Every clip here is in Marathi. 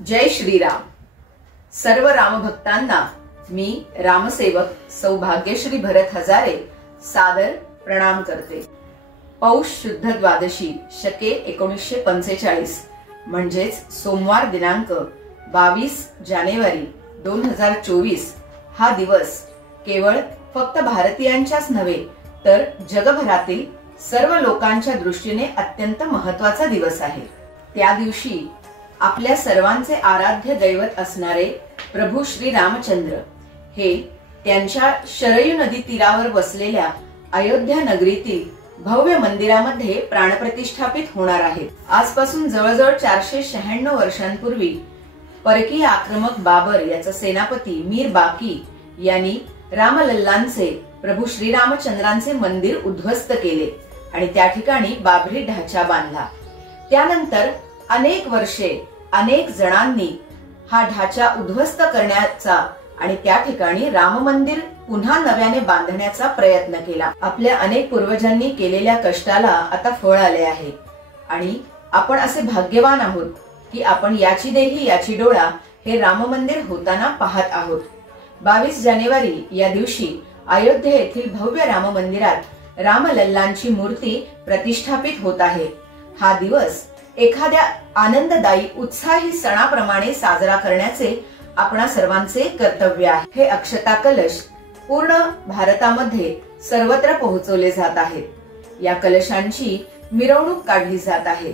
जय श्रीराम। सर्व रामभक्तांना मी रामसेवक सौभाग्यश्री भरत हजारे सादर प्रणाम करते। पौष शुद्ध द्वादशी शके 1945 म्हणजेच सोमवार दिनांक 22 जानेवारी 2024 हा दिवस केवळ फक्त भारतीयांच्याच नव्हे तर जगभरातील सर्व लोकांच्या दृष्टीने अत्यंत महत्त्वाचा दिवस आहे। त्या दिवशी आपल्या सर्वांचे आराध्य दैवत असणारे प्रभू श्री रामचंद्र हे त्यांच्या शरयू नदी तीरावर वसलेल्या अयोध्या नगरीतील भव्य मंदिरामध्ये प्राणप्रतिष्ठापित होणार आहेत। आजपासून जवळजवळ 496 वर्षांपूर्वी परकीय आक्रमक बाबर याचा सेनापती मीर बाकी यांनी रामलल्लांचे प्रभू श्रीरामचंद्रांचे मंदिर उद्ध्वस्त केले आणि त्या ठिकाणी बाबरी ढाचा बांधला। त्यानंतर अनेक वर्षे अनेक जणांनी हा ढाचा उद्ध्वस्त करण्याचा आणि त्या ठिकाणी राम मंदिर पुन्हा नव्याने बांधण्याचा प्रयत्न केला। आपल्या अनेक पूर्वजांनी केलेल्या कष्टाला आता फळ आले आहे आणि आपण असे भाग्यवान आहोत की आपण याची देही याची डोळा हे राम मंदिर होताना पाहत आहोत। 22 जानेवारी या दिवशी अयोध्या येथील भव्य राम मंदिरात रामलल्लांची मूर्ती प्रतिष्ठापित होत आहे। हा दिवस एखाद्या आनंददायी उत्साही सणाप्रमाणे साजरा करण्याचे आपणा सर्वांचे कर्तव्य आहे। हे अक्षता कलश पूर्ण भारतामध्ये सर्वत्र पोहोचवले जात आहेत। या कलशांची मिरवणूक काढली जात आहे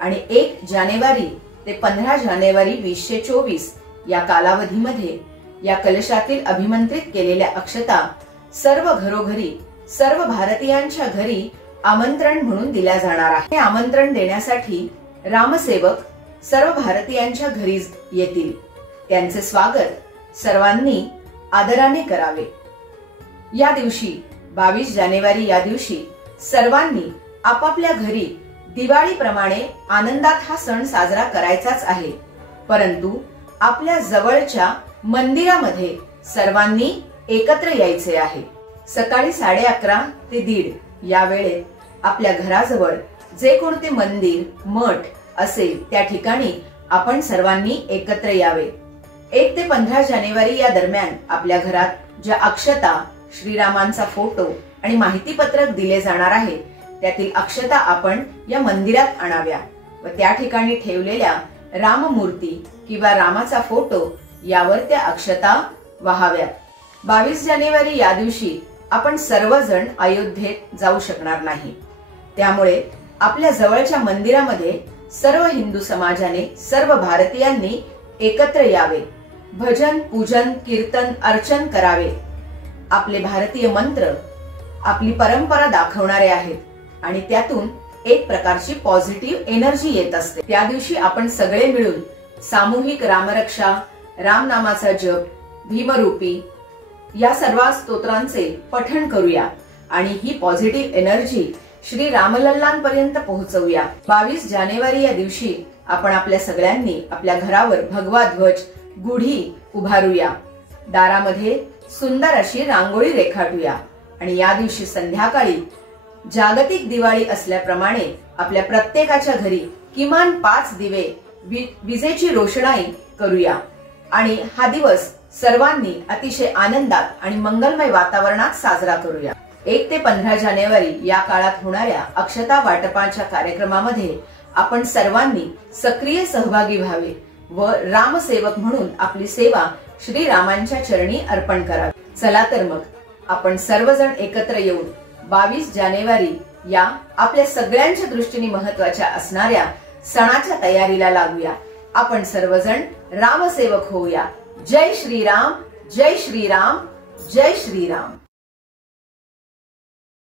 आणि 1 जानेवारी ते 15 जानेवारी 2024 या कालावधीमध्ये या कलशातील अभिमंत्रित केलेल्या अक्षता सर्व घरोघरी सर्व भारतीयांच्या घरी आमंत्रण म्हणून दिल्या जाणार आहे। हे आमंत्रण देण्यासाठी रामसेवक सर्व भारतीयांच्या घरी येतील। त्यांचे स्वागत सर्वांनी आदराने करावे। या दिवशी 22 जानेवारी या दिवशी सर्वांनी आपापल्या घरी दिवाळीप्रमाणे आनंदात हा सण साजरा करायचाच आहे, परंतु आपल्या जवळच्या मंदिरामध्ये सर्वांनी एकत्र यायचे आहे। सकाळी 11:30 ते 1:30 या वेळेत आपल्या घराजवळ जे कोणते मंदिर मठ असेल त्या ठिकाणी आपण सर्वांनी एकत्र यावे। 1 ते 15 जानेवारी या दरम्यान आपल्या घरात ज्या अक्षता श्रीरामांचा फोटो आणि माहिती पत्रक दिले जाणार आहे त्यातील अक्षता आपण या मंदिरात आणाव्या व त्या ठिकाणी ठेवलेल्या राममूर्ती किंवा रामाचा फोटो यावर त्या अक्षता वाहाव्यात। 22 जानेवारी या दिवशी आपण सर्वजण अयोध्येत जाऊ शकणार नाही, त्यामुळे आपल्या जवळच्या मंदिरामध्ये सर्व हिंदू समाजाने सर्व भारतीयांनी एकत्र यावे, भजन पूजन कीर्तन अर्चन करावे। आपले भारतीय मंत्र आपली परंपरा दाखवणारे आहेत आणि त्यातून एक प्रकारची पॉझिटिव्ह एनर्जी येत असते। त्या दिवशी आपण सगळे मिळून सामूहिक रामरक्षा रामनामाचा जप भीमरूपी या सर्व स्तोत्रांचे पठण करूया आणि ही पॉझिटिव्ह एनर्जी श्री रामलल्लांपर्यंत पोहोचवूया। 22 जानेवारी या दिवशी आपण आपल्या सगळ्यांनी आपल्या घरावर भगवा ध्वज गुढी उभारूया, दारामध्ये सुंदर अशी रांगोळी रेखाटूया आणि या दिवशी संध्याकाळी जागतिक दिवाळी असल्याप्रमाणे आपल्या प्रत्येकाच्या घरी किमान 5 दिवे विजेची रोषणाई करूया आणि हा दिवस सर्वांनी अतिशय आनंदात आणि मंगलमय वातावरणात साजरा करूया। 1 ते 15 जानेवारी या काळात होणाऱ्या अक्षता वाटपाच्या कार्यक्रमामध्ये आपण सर्वांनी सक्रिय सहभागी व्हावे व रामसेवक म्हणून आपली सेवा श्री रामांच्या चरणी अर्पण करावी। चला तर मग आपण सर्वजण एकत्र येऊन 22 जानेवारी या आपल्या सगळ्यांच्या दृष्टीने महत्त्वाच्या असणाऱ्या सणाच्या तयारीला लागूया। आपण सर्वजण रामसेवक होऊया। जय श्रीराम जय श्रीराम जय श्रीराम।